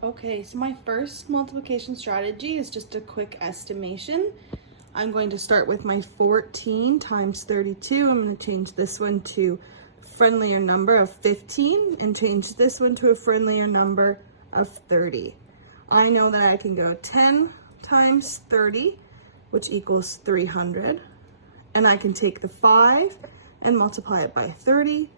Okay, so my first multiplication strategy is just a quick estimation. I'm going to start with my 14 times 32. I'm going to change this one to a friendlier number of 15 and change this one to a friendlier number of 30. I know that I can go 10 times 30, which equals 300. And I can take the 5 and multiply it by 30,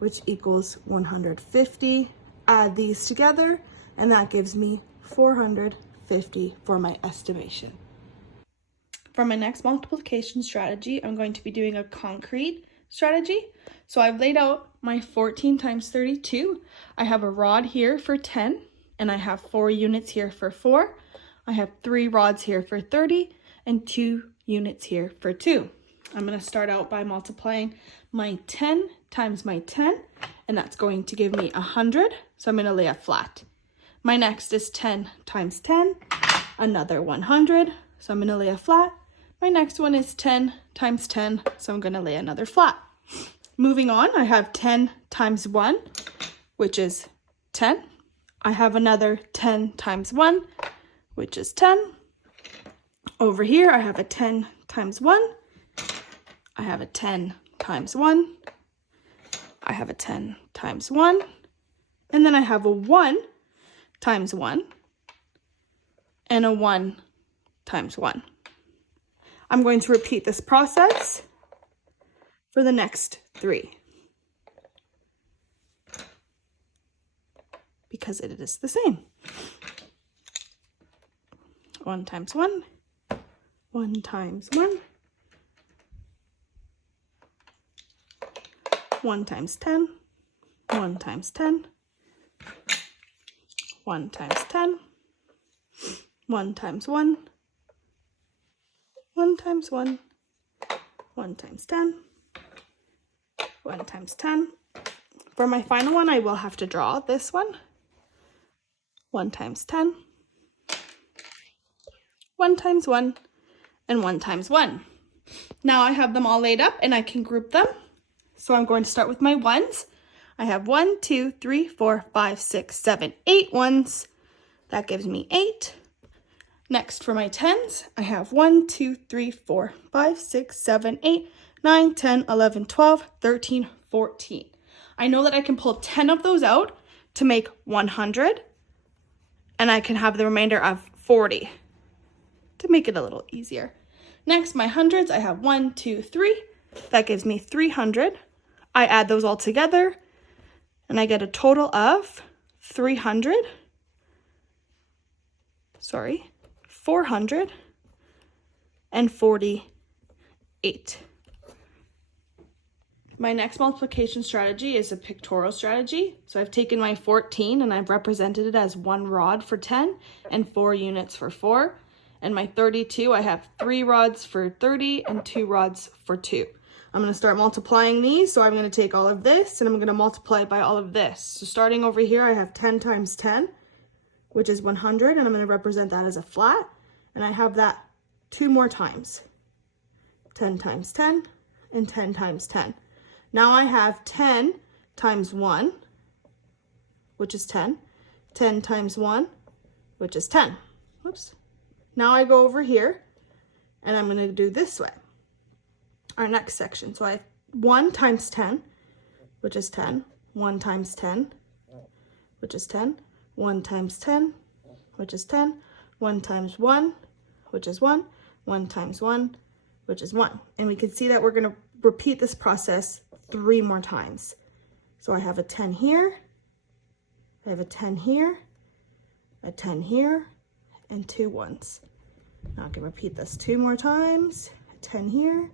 which equals 150. Add these together, and that gives me 450 for my estimation. For my next multiplication strategy, I'm going to be doing a concrete strategy. So I've laid out my 14 times 32. I have a rod here for 10, and I have 4 units here for 4. I have 3 rods here for 30, and 2 units here for 2. I'm going to start out by multiplying my 10 times my 10, and that's going to give me 100. So I'm going to lay a flat. My next is 10 times 10, another 100. So I'm going to lay a flat. My next one is 10 times 10, so I'm going to lay another flat. Moving on, I have 10 times 1, which is 10. I have another 10 times 1, which is 10. Over here, I have a 10 times 1. I have a 10 times 1. I have a 10 times 1. And then I have a 1 times 1 and a 1 times 1. I'm going to repeat this process for the next 3 because it is the same. 1 times 1, 1 times 1, 1 times 10, 1 times 10, 1 times 10, 1 times 1, 1 times 1, 1 times 10, 1 times 10. For my final one, I will have to draw this one. 1 times 10, 1 times 1, and 1 times 1. Now I have them all laid up and I can group them. So I'm going to start with my ones. I have 1, 2, 3, 4, 5, 6, 7, 8 ones. That gives me 8. Next for my tens, I have 1, 2, 3, 4, 5, 6, 7, 8, 9, 10, 11, 12, 13, 14. I know that I can pull 10 of those out to make 100, and I can have the remainder of 40 to make it a little easier. Next, my hundreds, I have 1, 2, 3. That gives me 300. I add those all together, and I get a total of 448. My next multiplication strategy is a pictorial strategy. So I've taken my 14 and I've represented it as 1 rod for 10 and 4 units for 4. And my 32, I have 3 rods for 30 and 2 rods for 2. I'm going to start multiplying these. So I'm going to take all of this and I'm going to multiply it by all of this. So starting over here, I have 10 times 10, which is 100. And I'm going to represent that as a flat. And I have that 2 more times. 10 times 10 and 10 times 10. Now I have 10 times 1, which is 10. 10 times 1, which is 10. Whoops. Now I go over here and I'm going to do this way. Our next section. So I have 1 times 10, which is 10. 1 times 10, which is 10. 1 times 10, which is 10. 1 times 1, which is 1. 1 times 1, which is 1. And we can see that we're going to repeat this process 3 more times. So I have a 10 here, I have a 10 here, a 10 here, and 2 ones. Now I can repeat this 2 more times. A 10 here,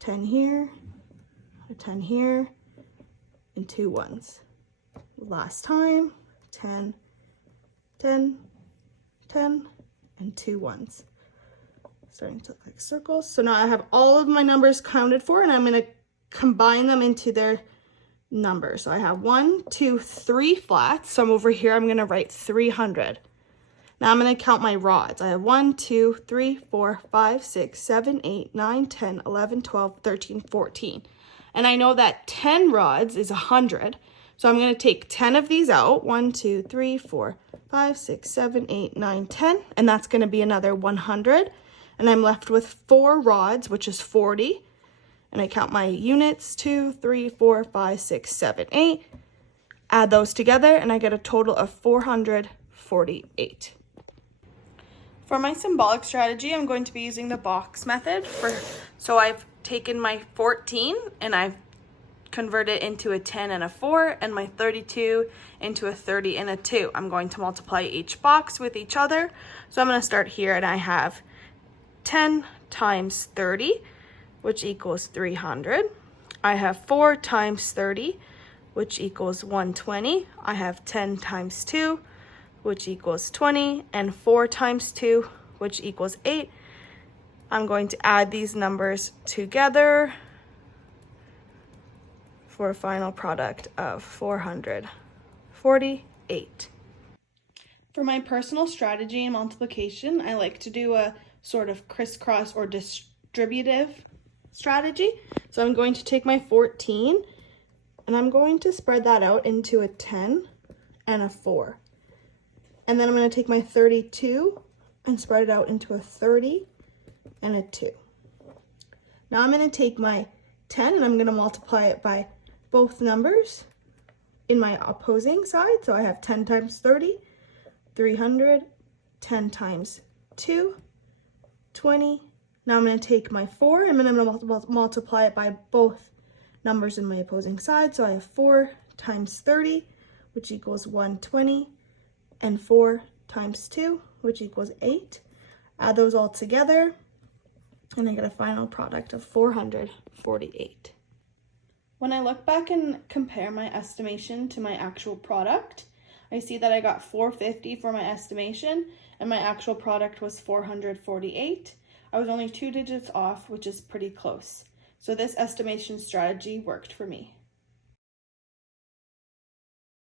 10 here, a 10 here, and 2 ones. Last time, 10, 10, 10, and 2 ones. Starting to look like circles. So now I have all of my numbers counted for, and I'm going to combine them into their numbers. So I have 1, 2, 3 flats. So I'm over here, I'm going to write 300. Now I'm going to count my rods. I have 1, 2, 3, 4, 5, 6, 7, 8, 9, 10, 11, 12, 13, 14. And I know that 10 rods is 100. So I'm going to take 10 of these out. 1, 2, 3, 4, 5, 6, 7, 8, 9, 10, and that's going to be another 100. And I'm left with 4 rods, which is 40. And I count my units, 2, 3, 4, 5, 6, 7, 8. Add those together, and I get a total of 448. For my symbolic strategy, I'm going to be using the box method. So I've taken my 14 and I've converted it into a 10 and a 4, and my 32 into a 30 and a 2. I'm going to multiply each box with each other. So I'm going to start here, and I have 10 times 30, which equals 300. I have 4 times 30, which equals 120. I have 10 times 2, which equals 20, and 4 times 2, which equals 8. I'm going to add these numbers together for a final product of 448. For my personal strategy in multiplication, I like to do a sort of crisscross or distributive strategy. So I'm going to take my 14 and I'm going to spread that out into a 10 and a 4. And then I'm going to take my 32 and spread it out into a 30 and a 2. Now I'm going to take my 10 and I'm going to multiply it by both numbers in my opposing side. So I have 10 times 30, 300, 10 times 2, 20. Now I'm going to take my 4 and then I'm going to multiply it by both numbers in my opposing side. So I have 4 times 30, which equals 120, and 4 times 2, which equals 8. Add those all together, and I get a final product of 448. When I look back and compare my estimation to my actual product, I see that I got 450 for my estimation, and my actual product was 448. I was only 2 digits off, which is pretty close. So this estimation strategy worked for me.